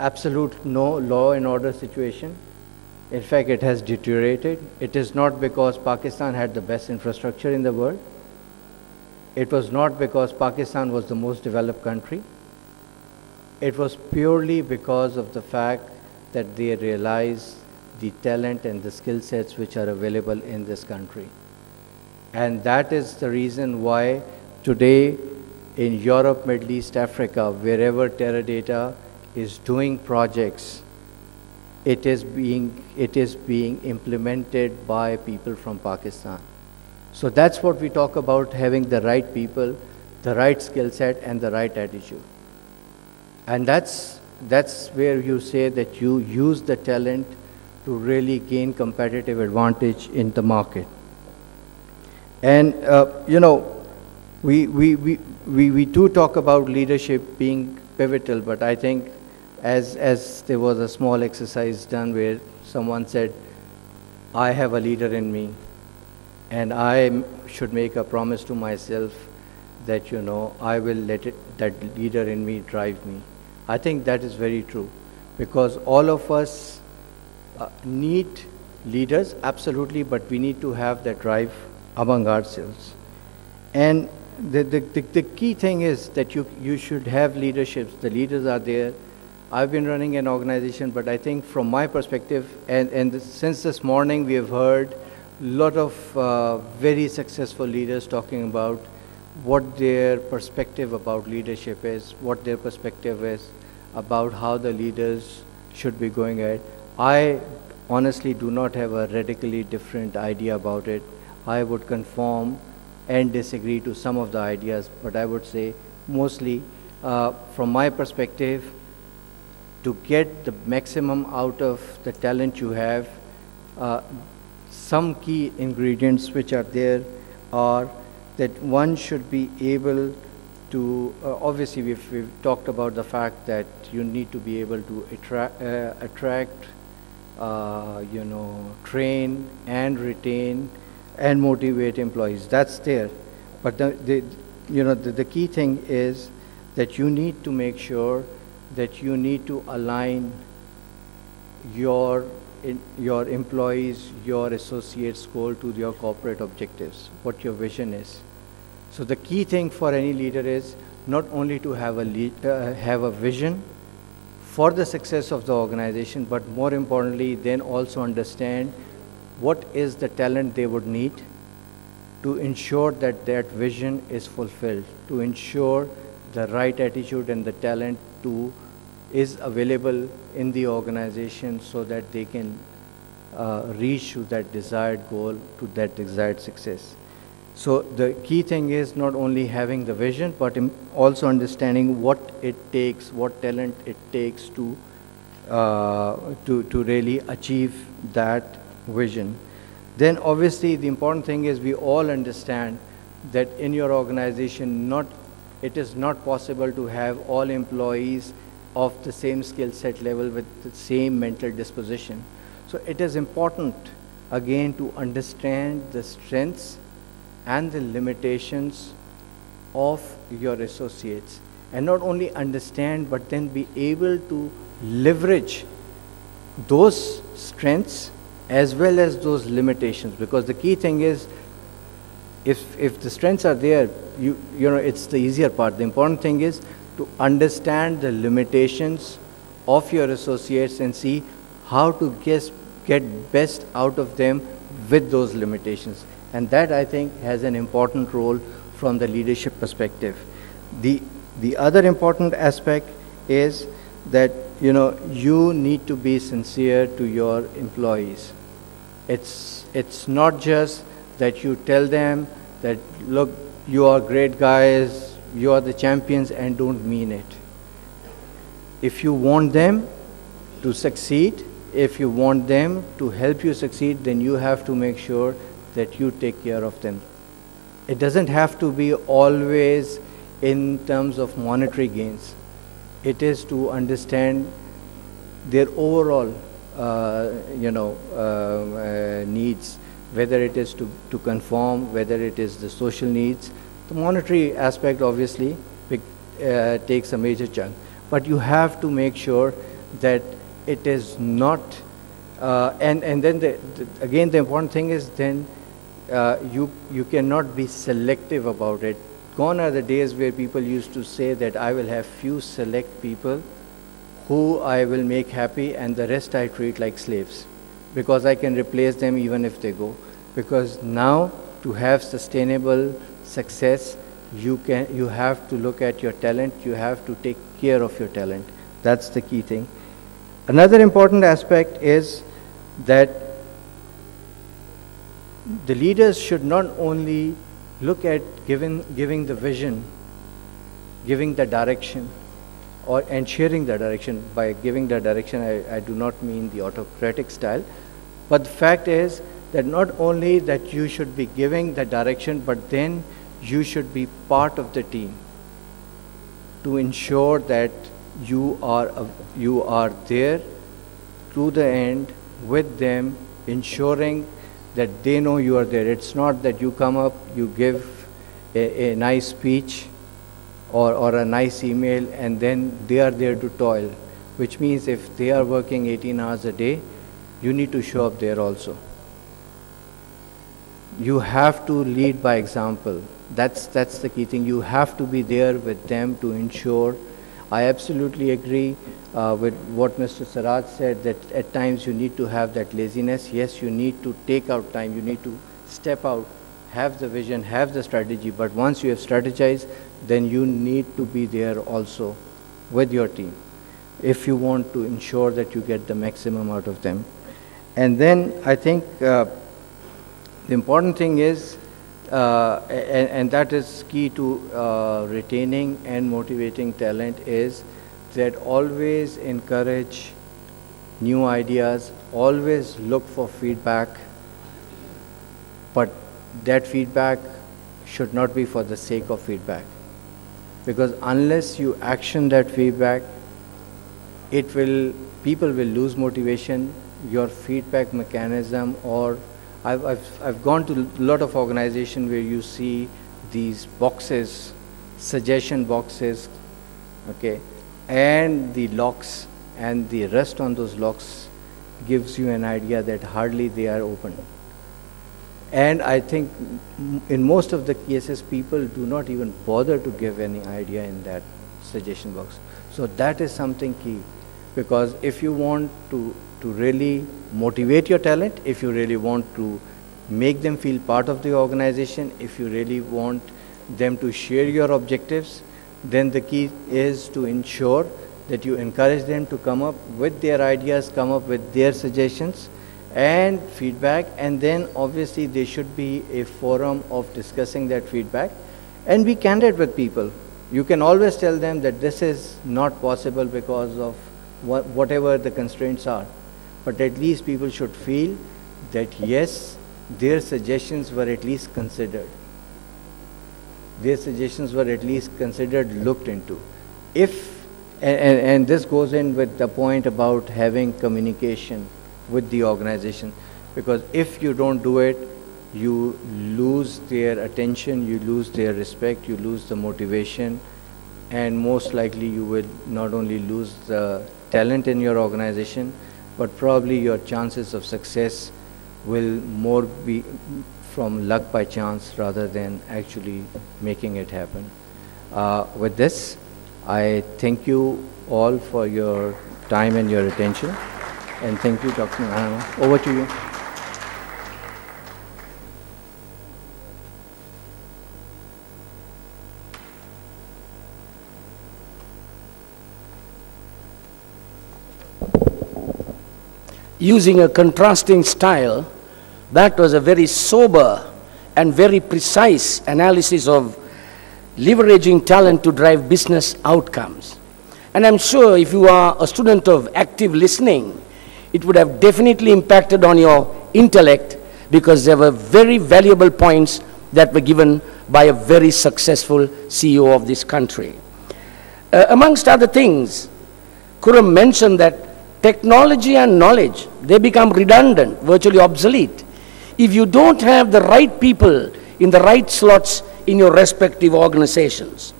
absolute no law and order situation. In fact, it has deteriorated. It is not because Pakistan had the best infrastructure in the world. It was not because Pakistan was the most developed country. It was purely because of the fact that they realized the talent and the skill sets which are available in this country. And that is the reason why today in Europe, Middle East, Africa, wherever Teradata is doing projects, it is being implemented by people from Pakistan. So that's what we talk about, having the right people, the right skill set, and the right attitude. And that's where you say that you use the talent to really gain competitive advantage in the market. And you know, we do talk about leadership being pivotal, but I think as there was a small exercise done where someone said, I have a leader in me, and I should make a promise to myself that, you know, I will let that leader in me drive me. I think that is very true, because all of us need leaders, absolutely, but we need to have that drive among ourselves. And the key thing is that you should have leaderships. The leaders are there. I've been running an organization, but I think from my perspective, since this morning we have heard a lot of very successful leaders talking about what their perspective about leadership is, what their perspective is about how the leaders should be going ahead. I honestly do not have a radically different idea about it. I would conform and disagree to some of the ideas, but I would say mostly from my perspective, to get the maximum out of the talent you have, some key ingredients which are there are that one should be able to, obviously we've talked about the fact that you need to be able to attract, you know, train and retain and motivate employees. That's there. But the key thing is that you need to make sure that you need to align your employees, your associates' goal to your corporate objectives, what your vision is. So the key thing for any leader is not only to have a vision for the success of the organization, but more importantly, then also understand what is the talent they would need to ensure that that vision is fulfilled, to ensure the right attitude and the talent is available in the organization so that they can reach to that desired goal, to that desired success. So the key thing is not only having the vision, but also understanding what it takes, what talent it takes to really achieve that vision. Then obviously the important thing is we all understand that in your organization, it is not possible to have all employees of the same skill set level with the same mental disposition. So it is important, again, to understand the strengths and the limitations of your associates. And not only understand, but then be able to leverage those strengths as well as those limitations. Because the key thing is, if the strengths are there, you know, it's the easier part. The important thing is to understand the limitations of your associates and see how to get best out of them with those limitations. And that, I think, has an important role from the leadership perspective. The other important aspect is that, you know, you need to be sincere to your employees. It's not just that you tell them that, look, you are great guys, you are the champions, and don't mean it. If you want them to succeed, if you want them to help you succeed, then you have to make sure that you take care of them. It doesn't have to be always in terms of monetary gains. It is to understand their overall needs, whether it is to conform, whether it is the social needs. The monetary aspect obviously takes a major chunk, but you have to make sure that it is not, and then again the important thing is then you cannot be selective about it. Gone are the days where people used to say that I will have few select people who I will make happy and the rest I treat like slaves, because I can replace them even if they go. Because now to have sustainable success, you have to look at your talent, you have to take care of your talent. That's the key thing. Another important aspect is that the leaders should not only look at giving the vision, giving the direction, and sharing the direction. By giving the direction, I do not mean the autocratic style, but the fact is that not only that you should be giving the direction, but then you should be part of the team to ensure that you are there to the end with them, ensuring that they know you are there. It's not that you come up, you give a nice speech or a nice email, and then they are there to toil, which means if they are working 18 hours a day, you need to show up there also. You have to lead by example. That's the key thing. You have to be there with them to ensure. I absolutely agree with what Mr. Saraj said, that at times you need to have that laziness. Yes, you need to take out time. You need to step out, have the vision, have the strategy. But once you have strategized, then you need to be there also with your team if you want to ensure that you get the maximum out of them. And then I think the important thing is, and that is key to retaining and motivating talent, is that always encourage new ideas, always look for feedback, but that feedback should not be for the sake of feedback. Because unless you action that feedback, people will lose motivation. Your feedback mechanism, or I've gone to a lot of organizations where you see these boxes, suggestion boxes, okay, and the locks, and the rest on those locks gives you an idea that hardly they are open. And I think in most of the cases, people do not even bother to give any idea in that suggestion box. So that is something key, because if you want to really motivate your talent, if you really want to make them feel part of the organization, if you really want them to share your objectives, then the key is to ensure that you encourage them to come up with their ideas, come up with their suggestions and feedback, and then obviously there should be a forum of discussing that feedback, and be candid with people. You can always tell them that this is not possible because of whatever the constraints are. But at least people should feel that yes, their suggestions were at least considered. Their suggestions were at least considered, looked into. And this goes in with the point about having communication with the organization, because if you don't do it, you lose their attention, you lose their respect, you lose the motivation, and most likely you will not only lose the talent in your organization, but probably your chances of success will more be from luck by chance rather than actually making it happen. With this, I thank you all for your time and your attention. And thank you, Dr. Mahana. Over to you. Using a contrasting style, that was a very sober and very precise analysis of leveraging talent to drive business outcomes. And I'm sure if you are a student of active listening, it would have definitely impacted on your intellect, because there were very valuable points that were given by a very successful CEO of this country. Amongst other things, Khurram mentioned that technology and knowledge, they become redundant, virtually obsolete, if you don't have the right people in the right slots in your respective organizations.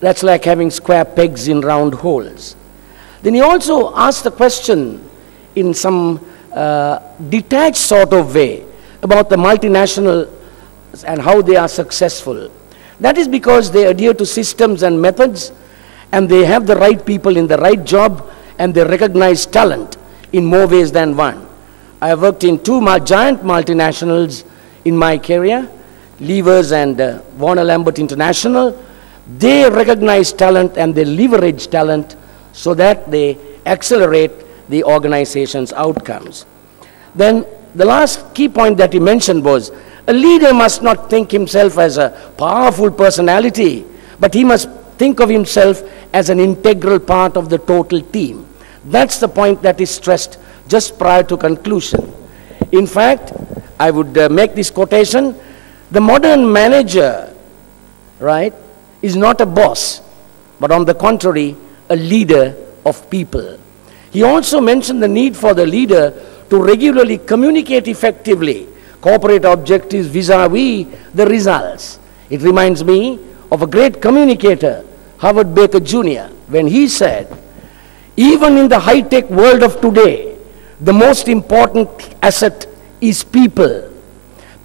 That's like having square pegs in round holes. Then he also asked the question in some detached sort of way about the multinational and how they are successful. That is because they adhere to systems and methods, and they have the right people in the right job, and they recognize talent in more ways than one. I have worked in two giant multinationals in my career, Levers and Warner Lambert International. They recognize talent and they leverage talent so that they accelerate the organization's outcomes. Then the last key point that he mentioned was, a leader must not think himself as a powerful personality, but he must think of himself as an integral part of the total team. That's the point that is stressed just prior to conclusion. In fact, I would make this quotation: the modern manager, right, is not a boss, but on the contrary, a leader of people. He also mentioned the need for the leader to regularly communicate effectively corporate objectives vis-a-vis the results. It reminds me of a great communicator, Howard Baker Jr., when he said, even in the high-tech world of today, the most important asset is people.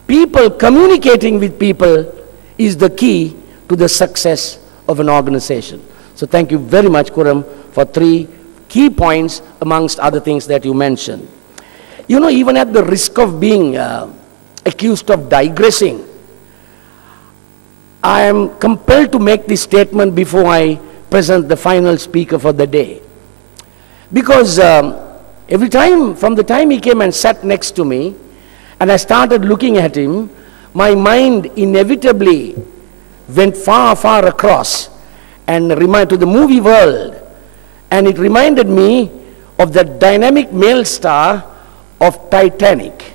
People communicating with people is the key to the success of an organization. So thank you very much, Khurram, for 3 key points amongst other things that you mentioned. You know, even at the risk of being accused of digressing, I am compelled to make this statement before I present the final speaker for the day. Because every time, from the time he came and sat next to me, and I started looking at him, my mind inevitably went far, far across and to the movie world. And it reminded me of the dynamic male star of Titanic.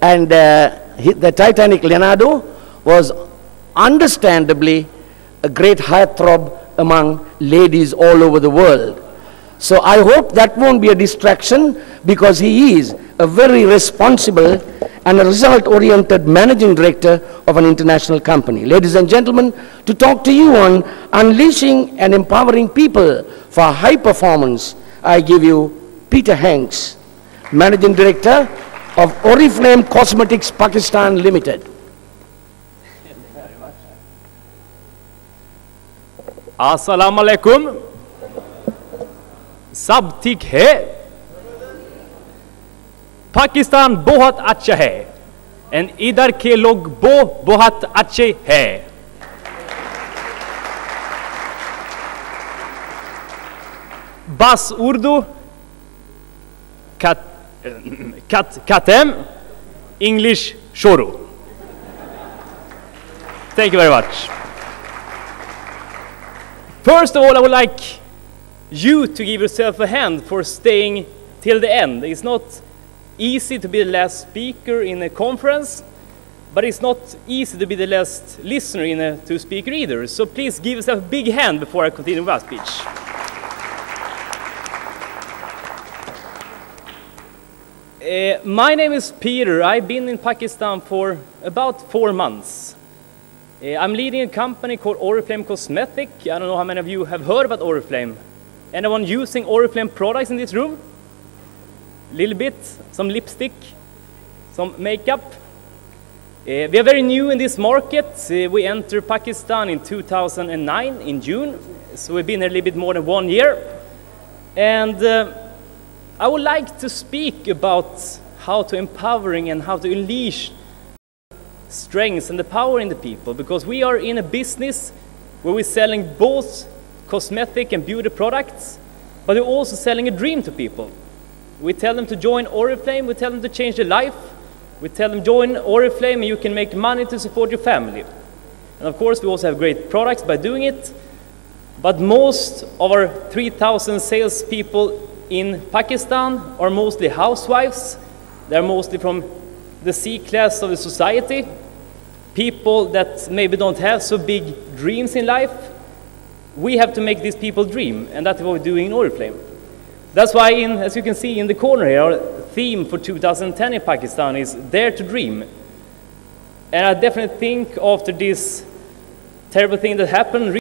And the Titanic, Leonardo, was understandably a great heartthrob among ladies all over the world. So I hope that won't be a distraction, because he is a very responsible and a result-oriented managing director of an international company. Ladies and gentlemen, to talk to you on unleashing and empowering people for high performance, I give you Peter Hanks, Managing Director of Oriflame Cosmetics Pakistan Limited. अस्सलाम वालेकुम, सब ठीक है? पाकिस्तान बहुत अच्छा है, और इधर के लोग बहुत अच्छे हैं. बस उर्दू खत्म, English शुरू. Thank you very much. First of all, I would like you to give yourself a hand for staying till the end. It's not easy to be the last speaker in a conference, but it's not easy to be the last listener in a two-speaker either. So please give yourself a big hand before I continue with my speech. My name is Peter. I've been in Pakistan for about 4 months. I'm leading a company called Oriflame Cosmetic. I don't know how many of you have heard about Oriflame. Anyone using Oriflame products in this room? Little bit, some lipstick, some makeup. We are very new in this market. We entered Pakistan in 2009 in June. So we've been here a little bit more than 1 year. And I would like to speak about how to empowering and how to unleash strengths and the power in the people, because we are in a business where we're selling both cosmetic and beauty products, but we're also selling a dream to people. We tell them to join Oriflame, we tell them to change their life, we tell them join Oriflame and you can make money to support your family. And of course we also have great products by doing it, but most of our 3,000 salespeople in Pakistan are mostly housewives. They're mostly from the C-class of the society, people that maybe don't have so big dreams in life. We have to make these people dream, and that's what we're doing in Oriflame. That's why, as you can see in the corner here, our theme for 2010 in Pakistan is Dare to Dream. And I definitely think after this terrible thing that happened,